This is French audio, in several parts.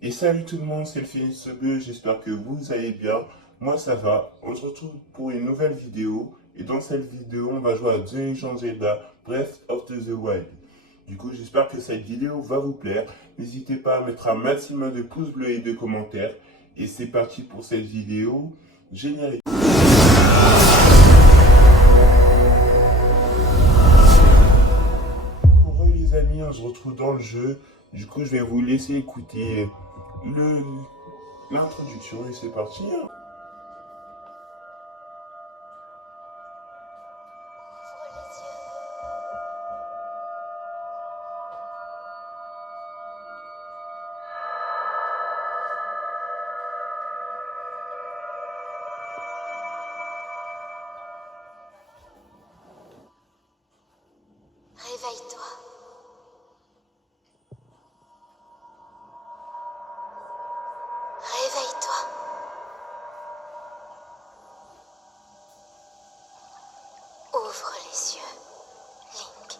Et salut tout le monde, c'est le Phoenix Bleu, j'espère que vous allez bien. Moi ça va, on se retrouve pour une nouvelle vidéo. Et dans cette vidéo, on va jouer à The Legend of Zelda Breath of the Wild. Du coup, j'espère que cette vidéo va vous plaire. N'hésitez pas à mettre un maximum de pouces bleus et de commentaires. Et c'est parti pour cette vidéo générique. Pour eux les amis, on se retrouve dans le jeu. Du coup, je vais vous laisser écouter l'introduction et c'est parti, hein. Réveille-toi. Réveille-toi. Ouvre les yeux, Link.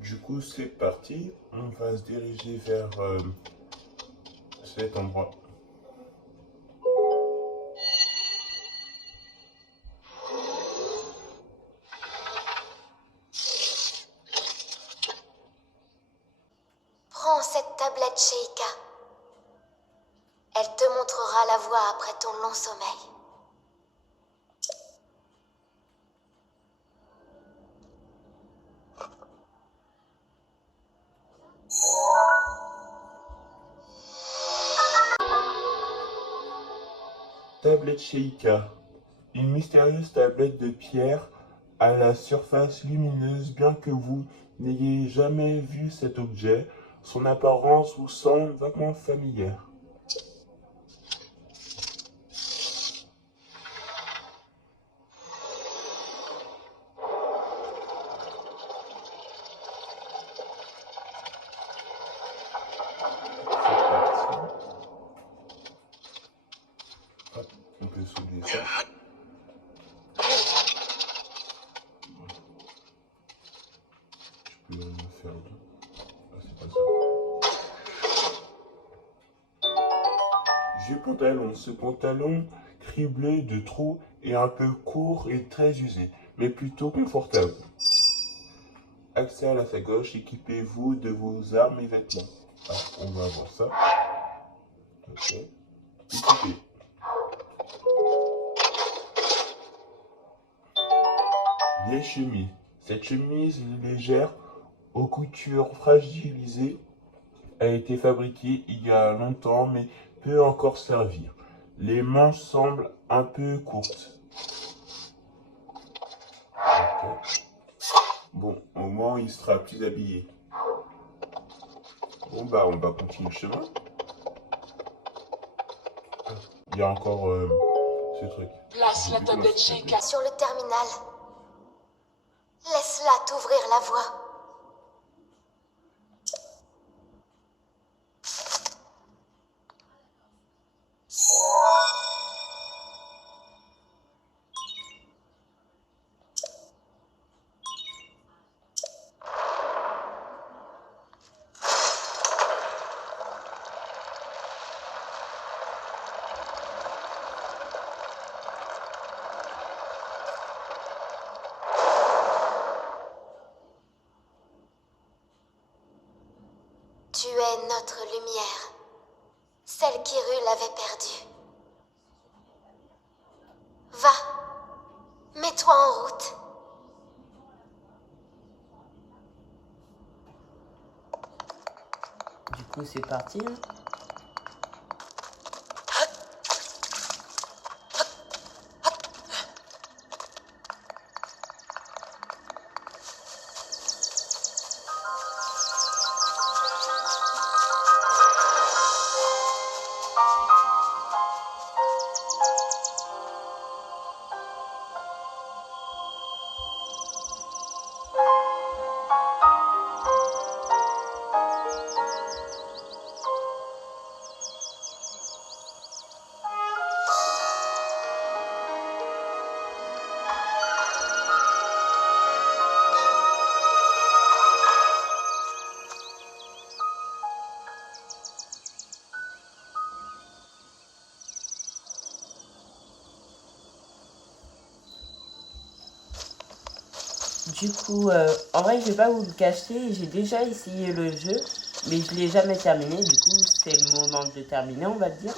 Du coup, c'est parti. On va se diriger vers cet endroit. Prends cette tablette Sheikah. Elle te montrera la voie après ton long sommeil. Tablette Sheikah. Une mystérieuse tablette de pierre à la surface lumineuse. Bien que vous n'ayez jamais vu cet objet, son apparence vous semble vaguement familière. C'est parti. Hop, on peut soulever ça. Je peux en faire deux. Ah, c'est pas ça. Vieux pantalon. Ce pantalon criblé de trous est un peu court et très usé, mais plutôt confortable. Accès à la sacoche, équipez-vous de vos armes et vêtements. Ah, on va voir ça. Ok. Équipé. Vieille chemise. Cette chemise légère, aux coutures fragilisées, a été fabriquée il y a longtemps, mais peut encore servir. Les manches semblent un peu courtes. Ok. Bon, au moins il sera plus habillé. Bon bah on va continuer le chemin. Il y a encore ce truc. Place la tablette Sheikah. Sur le terminal. Laisse-la t'ouvrir la voie. Tu es notre lumière, celle qu'Hyrule avait perdue. Mets-toi en route. Du coup, c'est parti. Du coup, en vrai, je vais pas vous le cacher, j'ai déjà essayé le jeu, mais je l'ai jamais terminé. Du coup, c'est le moment de le terminer, on va dire.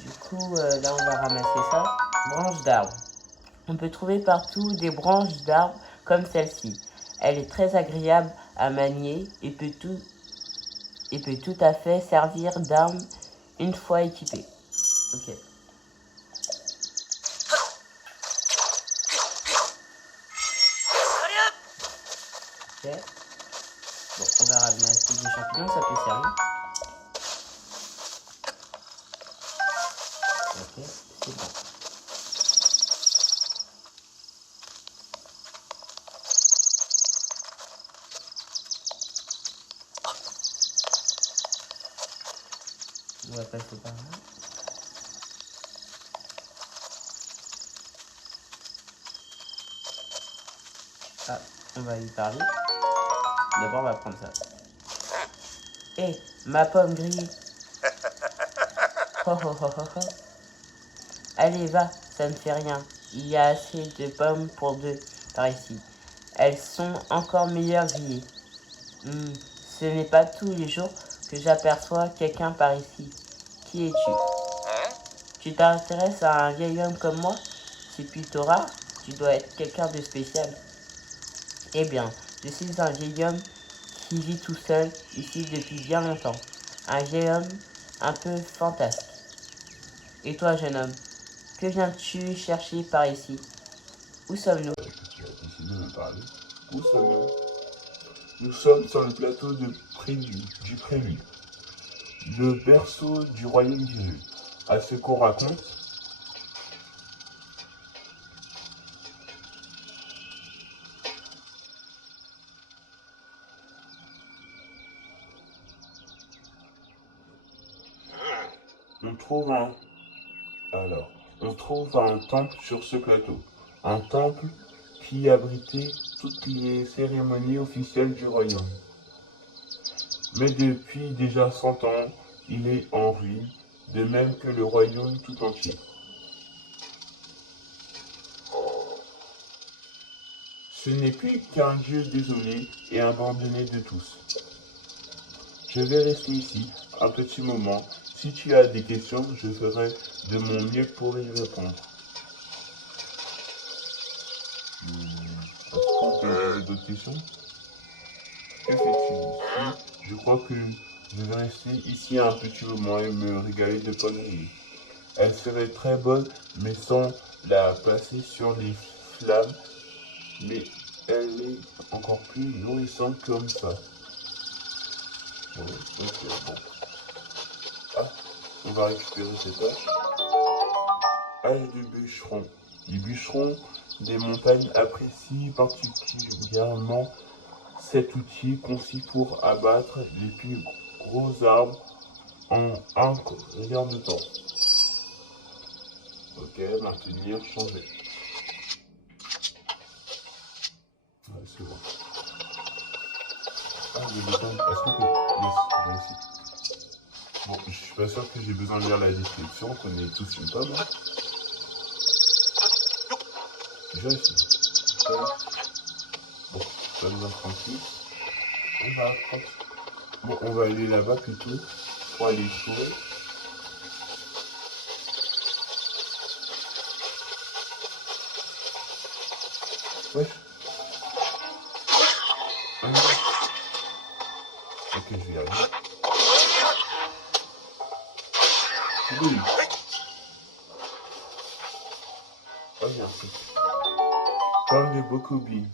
Du coup, là, on va ramasser ça. Branche d'arbre. On peut trouver partout des branches d'arbres comme celle-ci. Elle est très agréable à manier et peut tout à fait servir d'arme une fois équipée. Ok. Ok. Bon, on va ramasser des champignons, ça peut servir. Ok, c'est bon. On va passer par là. Ah, on va y parler. D'abord, on va prendre ça. Hé, ma pomme grillée. Ho ho ho ho ho. Allez, va, ça ne fait rien. Il y a assez de pommes pour deux par ici. Elles sont encore meilleures grillées. Ce n'est pas tous les jours que j'aperçois quelqu'un par ici. Qui es-tu? Tu t'intéresses à un vieil homme comme moi? C'est plutôt rare. Tu dois être quelqu'un de spécial. Eh bien, je suis un vieil homme qui vit tout seul ici depuis bien longtemps. Un vieil homme un peu fantasque. Et toi, jeune homme, que viens-tu chercher par ici? Où sommes-nous? Tu as décidé de me parler. Où sommes-nous? Nous sommes sur le plateau de du Prélude, le berceau du royaume du jeu. À ce qu'on raconte, on trouve un on trouve un temple sur ce plateau. Un temple qui abritait toutes les cérémonies officielles du royaume. Mais depuis déjà 100 ans, il est en ruine, de même que le royaume tout entier. Ce n'est plus qu'un dieu désolé et abandonné de tous. Je vais rester ici un petit moment. Si tu as des questions, je ferai de mon mieux pour y répondre. Est-ce qu'on peut poser d'autres questions? Que fais-tu ici? Je crois que je vais rester ici un petit moment et me régaler de conneries. Elle serait très bonne, mais sans la passer sur les flammes. Mais elle est encore plus nourrissante comme ça. Ouais, ok, bon. Ah, on va récupérer cette hache. Hache de bûcheron. Les bûcherons des montagnes apprécient particulièrement cet outil conçu pour abattre les plus gros arbres en un rien de temps. Ok, maintenir, changer. Ouais, c'est bon. Ah, le bouton. Est-ce que yes, j'ai réussi. Bon, je suis pas sûr que j'ai besoin de lire la description, on connaît tous une pomme. Hein. J'ai réussi. Okay. Bon, ça nous va tranquille. Bon, on va aller là-bas plutôt pour aller explorer. Ouais. Ok, je vais y arriver. Oui. Oh, merci. Corne de Bokobi.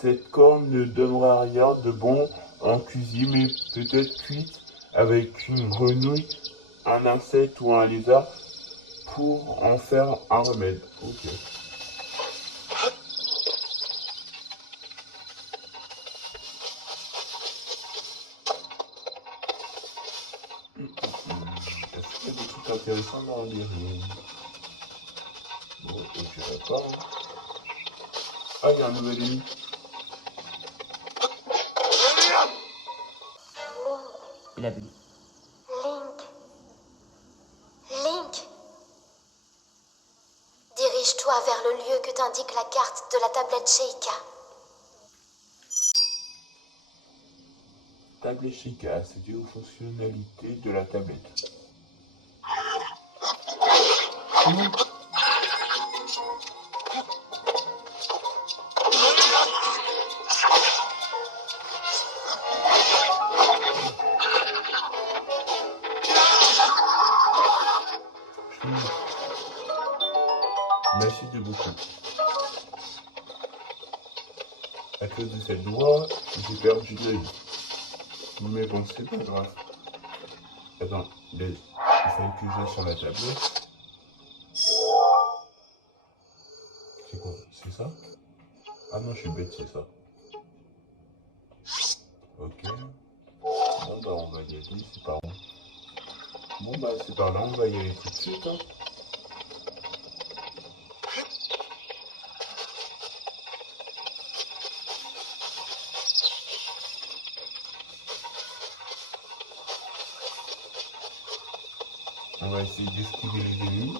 Cette corne ne donnera rien de bon en cuisine, mais peut-être cuite avec une grenouille, un insecte ou un lézard pour en faire un remède. Ok. Est-ce qu'il y a des trucs intéressants dans les ruines? Bon, je dirais pas. Hein. Ah, il y a un nouvel ennemi. Il a vu. Link. Link. Dirige-toi vers le lieu que t'indique la carte de la tablette Sheikah. Tablette Sheikah, c'est aux fonctionnalités de la tablette. Merci de beaucoup. À cause de cette loi, j'ai perdu l'œil. Mais bon, c'est pas grave. Attends, il fallait que j'aille sur la tablette. C'est quoi? C'est ça? Ah non, je suis bête, c'est ça. Ok. Bon bah on va y aller, c'est par où? Bon bah c'est par là, on va y aller tout de suite. Hein. On va essayer d'esquiver les ennemis.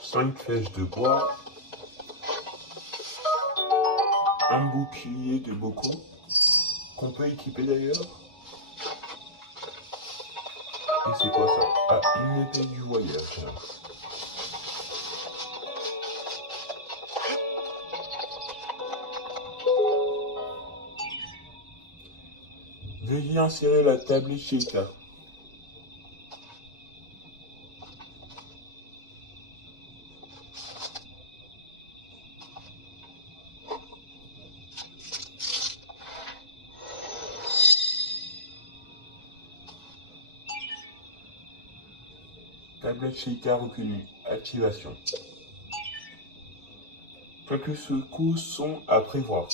Cinq flèches de bois, un bouclier de Boko, qu'on peut équiper d'ailleurs. Et c'est quoi ça? Ah, une épée du voyage. Veuillez insérer la tablette Sheikah. Tablette Sheikah reconnue. Activation. Quelques secousses sont à prévoir.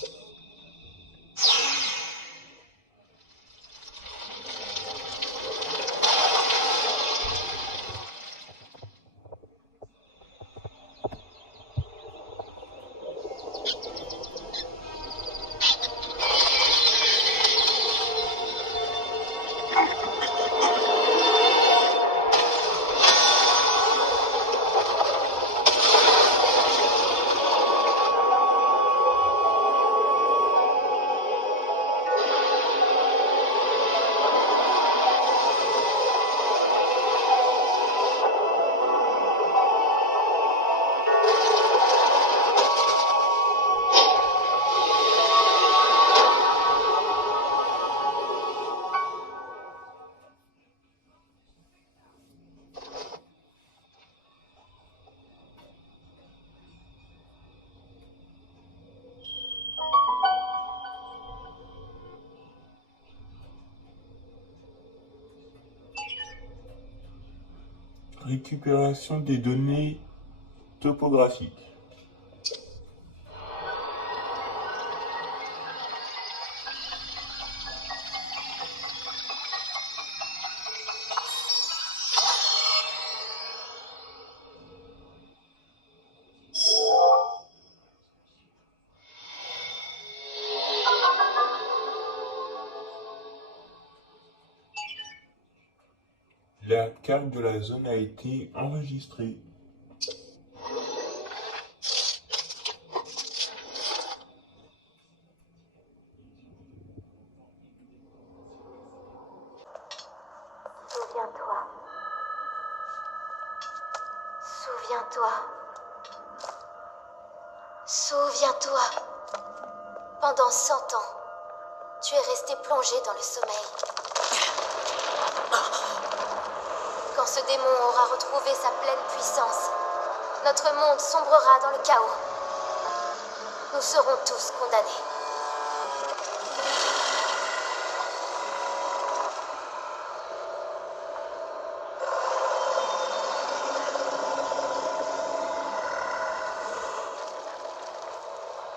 Récupération des données topographiques. La carte de la zone a été enregistrée. Souviens-toi. Souviens-toi. Souviens-toi. Pendant 100 ans, tu es resté plongé dans le sommeil. Quand ce démon aura retrouvé sa pleine puissance, notre monde sombrera dans le chaos. Nous serons tous condamnés.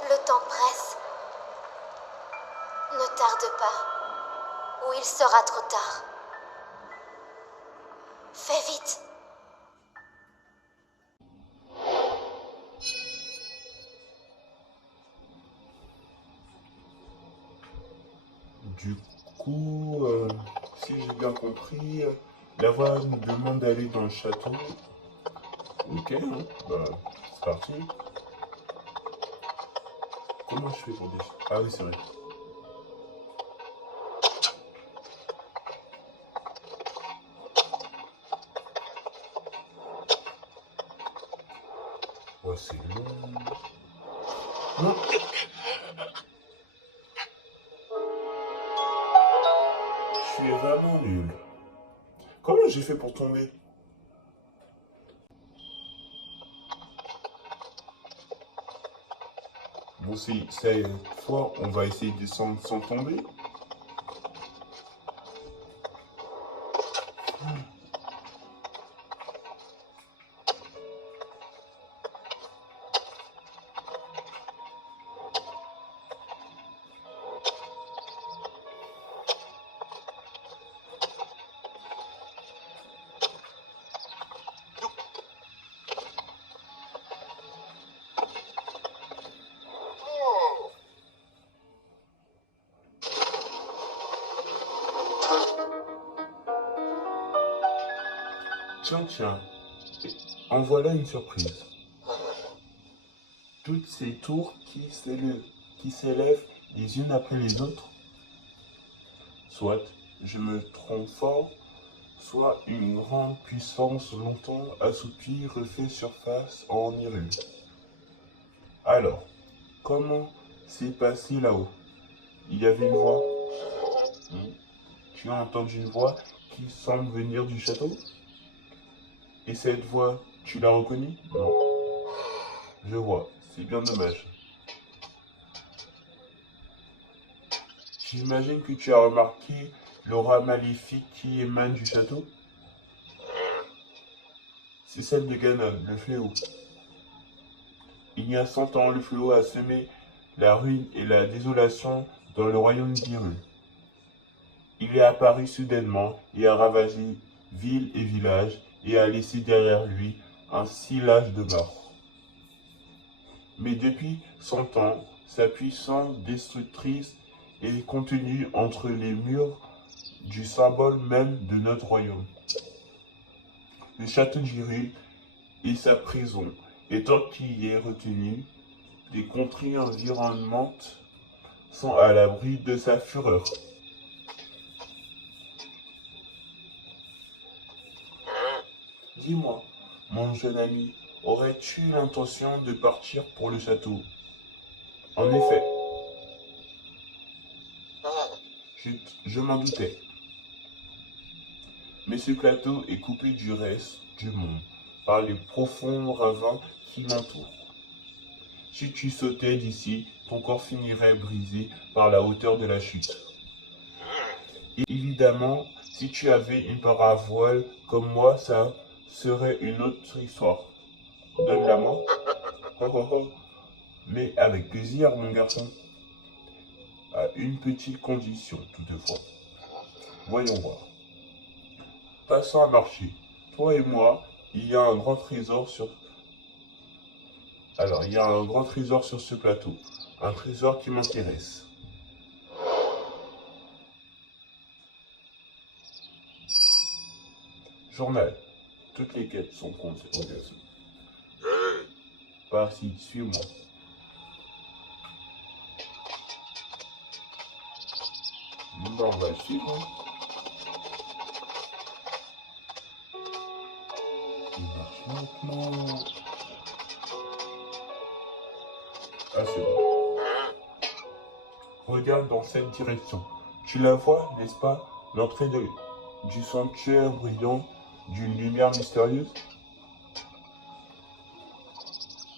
Le temps presse. Ne tarde pas, ou il sera trop tard. Fais vite. Du coup, si j'ai bien compris, la voix nous demande d'aller dans le château. Ok, hein, bah, c'est parti. Comment je fais pour descendre? Ah oui, c'est vrai. Oh, c'est long. Non. Je suis vraiment nul. Comment j'ai fait pour tomber? Bon, cette fois, on va essayer de descendre sans tomber. Tiens, tiens, en voilà une surprise. Toutes ces tours qui s'élèvent les unes après les autres. Soit je me trompe fort, soit une grande puissance longtemps assoupie refait surface en irrue. Alors, comment c'est passé là-haut? Il y avait une voix. Tu as entendu une voix qui semble venir du château? Et cette voix, tu l'as reconnue? Non. Je vois, c'est bien dommage. J'imagine que tu as remarqué l'aura maléfique qui émane du château? C'est celle de Ganon, le fléau. Il y a 100 ans, le fléau a semé la ruine et la désolation dans le royaume d'Hyrule. Il est apparu soudainement et a ravagé ville et village et a laissé derrière lui un sillage de morts. Mais depuis 100 ans, sa puissance destructrice est contenue entre les murs du symbole même de notre royaume. Le château d'Hyrule est sa prison, et tant qu'il y est retenu, les contrées environnantes sont à l'abri de sa fureur. Dis-moi, mon jeune ami, aurais-tu l'intention de partir pour le château? En effet, je m'en doutais. Mais ce plateau est coupé du reste du monde par les profonds ravins qui l'entourent. Si tu sautais d'ici, ton corps finirait brisé par la hauteur de la chute. Et évidemment, si tu avais une paravoile comme moi, ça serait une autre histoire. Donne-la moi. Oh, oh, oh. Mais avec plaisir, mon garçon. À une petite condition, toutefois. Voyons voir. Passons à marcher. Toi et moi, il y a un grand trésor sur... Alors, il y a un grand trésor sur ce plateau. Un trésor qui m'intéresse. Journal. Toutes les quêtes sont consignées. Par ici, suis-moi. Bon, on va le suivre. Hein. Il marche lentement. Ah, c'est bon. Regarde dans cette direction. Tu la vois, n'est-ce pas? L'entrée du sanctuaire brillant d'une lumière mystérieuse.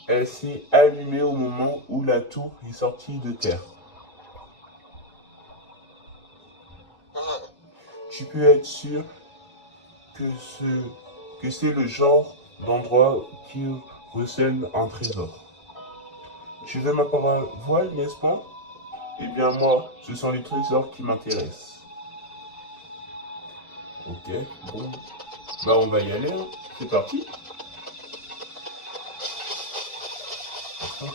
Elle s'est allumée au moment où la tour est sortie de terre. Tu peux être sûr que c'est le genre d'endroit qui recèle un trésor. Tu veux ma parole, n'est-ce pas? Eh bien moi, ce sont les trésors qui m'intéressent. Ok, bon. Bah on va y aller, hein. C'est parti. Je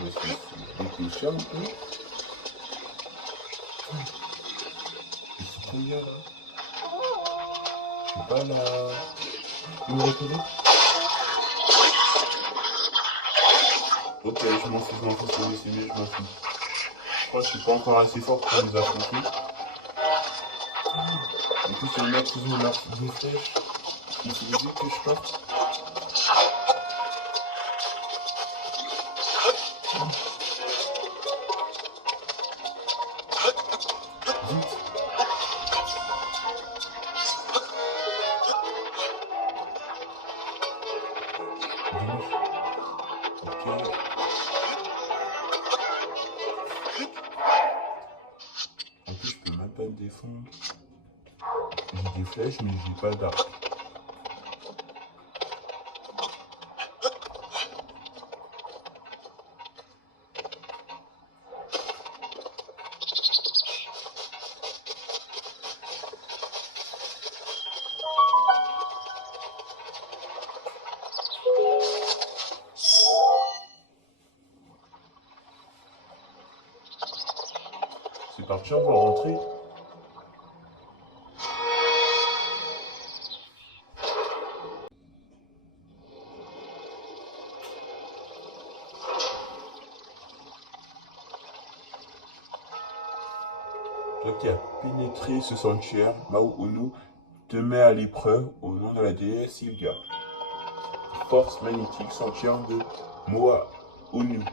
me suis dépêché un peu. Ils sont combien là? Je suis pas là. Ils me reconnaissent? Ok, je m'en fous, c'est mieux, je m'en fous. Je crois que je suis pas encore assez fort pour les affronter. En plus, il y en a qui ont des flèches. Il suffit que je parte. Vite. Dommage. Ok. En plus, je peux même pas me défendre. J'ai des flèches, mais j'ai pas d'arc. C'est parti, on va rentrer. Toi qui as pénétré ce sanctuaire, Mao Unu te met à l'épreuve au nom de la déesse Ilga. Force magnétique sanctuaire de Moa Unu.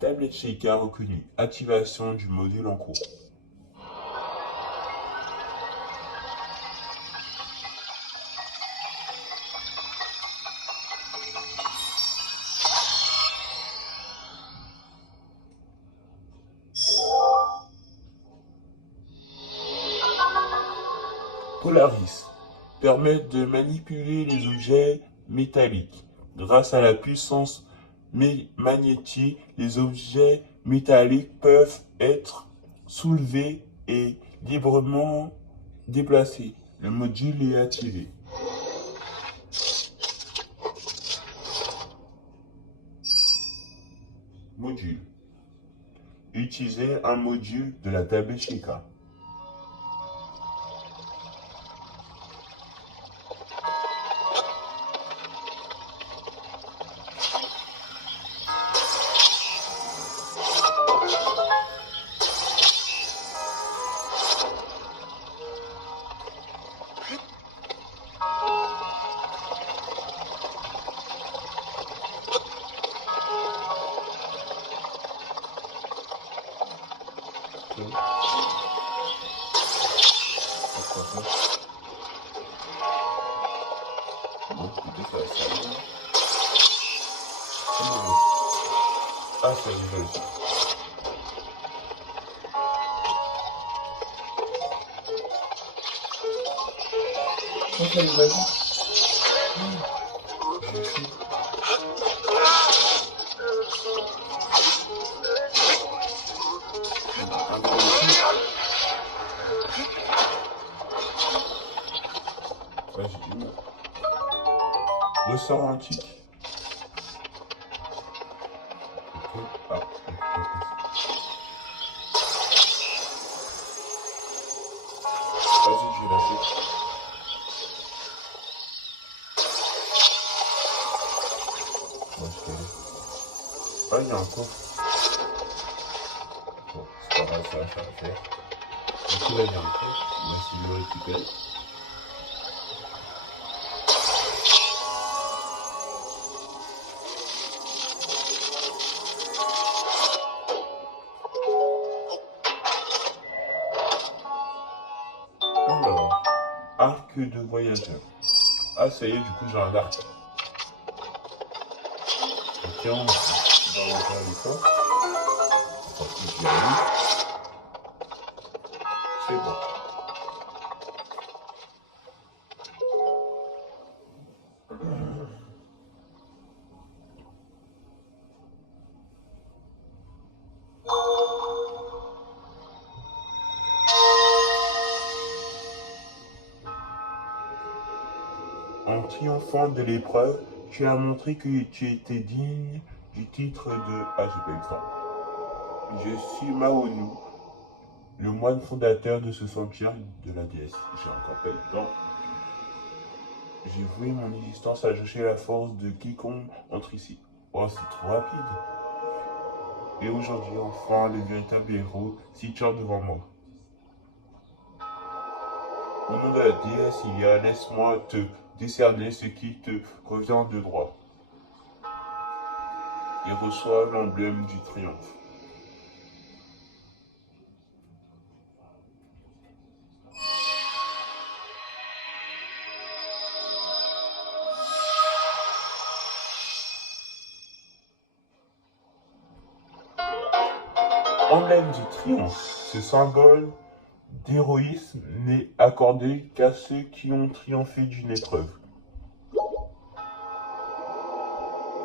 Tablette Sheikah reconnue. Activation du module en cours. Polaris permet de manipuler les objets métalliques. Grâce à la puissance magnétique, les objets métalliques peuvent être soulevés et librement déplacés. Le module est activé. Module. Utilisez un module de la tablette Sheikah. Ah, ça j'ai réussi. Ok, vas-y. ressort antique. Ok. Ah, vas-y, j'ai lâché. Bon, je vais aller. Ah, il y a un coffre. Bon, c'est pas grave, ça va faire faire. Du coup, là, il y a un coffre. On va essayer de le récupérer. Alors, arc de voyageur. Ah, ça y est, du coup, j'ai un arc. Ok, on va refaire les coffres. Enfin, si j'y arrive. C'est bon. En triomphant de l'épreuve, tu as montré que tu étais digne du titre de... Ah, j'ai pas eu le temps. Je suis Maonu, le moine fondateur de ce sanctuaire de la déesse. J'ai encore pas eu le temps. J'ai voué mon existence à chercher la force de quiconque entre ici. Oh, c'est trop rapide. Et aujourd'hui, enfin, le véritable héros s'y tient devant moi. Au nom de la déesse Ilia, laisse-moi te décerner ce qui te revient de droit. Et reçois l'emblème du triomphe. Emblème du triomphe, ce symbole d'héroïsme n'est accordé qu'à ceux qui ont triomphé d'une épreuve.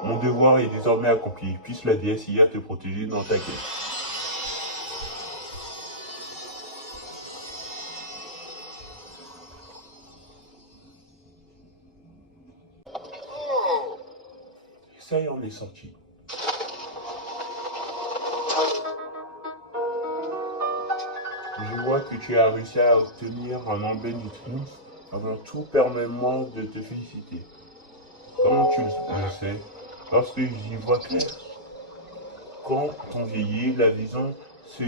Mon devoir est désormais accompli. Puisse la déesse Ia te protéger dans ta quête. Ça y est, on est sorti. Je vois que tu as réussi à obtenir un emblème du triomphe. Avant tout, permets-moi de te féliciter. Comment tu le sais? Parce que j'y vois clair. Quand on vieillit, la vision se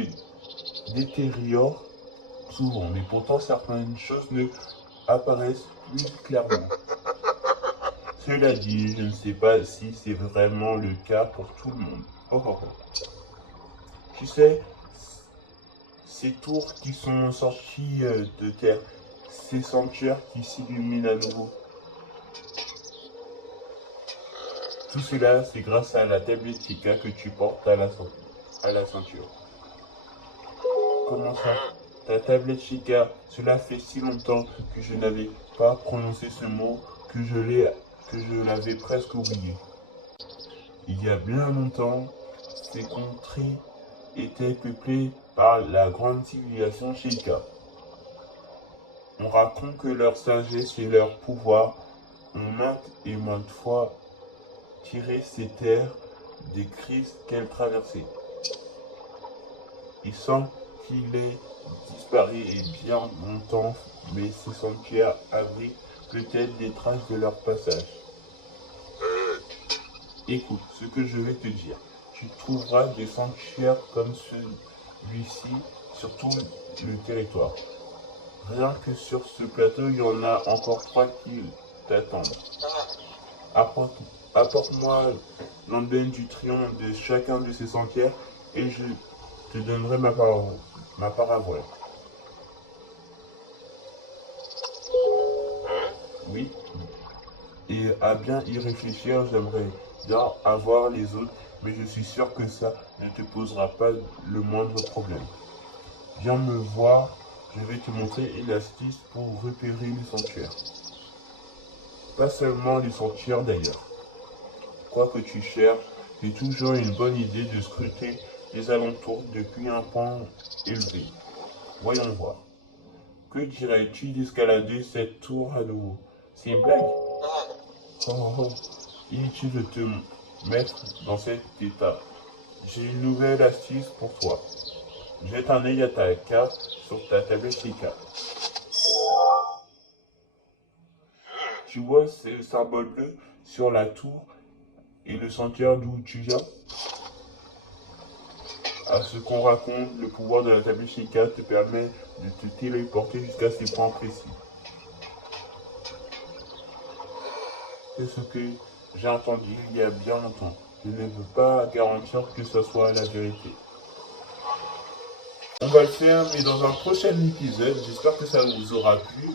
détériore souvent, mais pourtant certaines choses ne apparaissent plus clairement. Cela dit, je ne sais pas si c'est vraiment le cas pour tout le monde. Oh, oh, oh. Tu sais, ces tours qui sont sortis de terre, ces sanctuaires qui s'illuminent à nouveau. Tout cela, c'est grâce à la tablette Chica que tu portes à la ceinture. Comment ça? Ta tablette Chica, cela fait si longtemps que je n'avais pas prononcé ce mot que je l'avais presque oublié. Il y a bien longtemps, ces contrées étaient peuplées par la grande civilisation Chica. On raconte que leur sagesse et leur pouvoir ont maintes et maintes fois tiré ces terres des crises qu'elles traversaient. Il semble qu'il ait disparu et bien longtemps, mais ces sanctuaires abritent peut-être des traces de leur passage. Écoute ce que je vais te dire. Tu trouveras des sanctuaires comme celui-ci sur tout le territoire. Rien que sur ce plateau, il y en a encore 3 qui t'attendent. Apporte-moi l'emblème du triomphe de chacun de ces sanctuaires et je te donnerai ma part à voir. Oui. Et à bien y réfléchir, j'aimerais bien avoir les autres, mais je suis sûr que ça ne te posera pas le moindre problème. Viens me voir, je vais te montrer une astuce pour repérer les sanctuaires. Pas seulement les sanctuaires d'ailleurs. Quoi que tu cherches, c'est toujours une bonne idée de scruter les alentours depuis un point élevé. Voyons voir. Que dirais-tu d'escalader cette tour à nouveau? C'est une blague? Oh, inutile de te mettre dans cet état. J'ai une nouvelle astuce pour toi. Jette un œil à ta carte sur ta tablette Sheikah. Tu vois ce symbole bleu sur la tour et le sanctuaire d'où tu viens? À ce qu'on raconte, le pouvoir de la tablette Sheikah te permet de te téléporter jusqu'à ces points précis. C'est ce que j'ai entendu il y a bien longtemps. Je ne veux pas garantir que ce soit la vérité. On va le faire, mais dans un prochain épisode. J'espère que ça vous aura plu.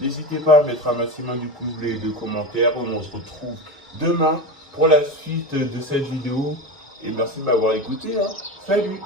N'hésitez pas à mettre un maximum de pouces bleus et de commentaires. On se retrouve demain pour la suite de cette vidéo. Et merci de m'avoir écouté. Salut!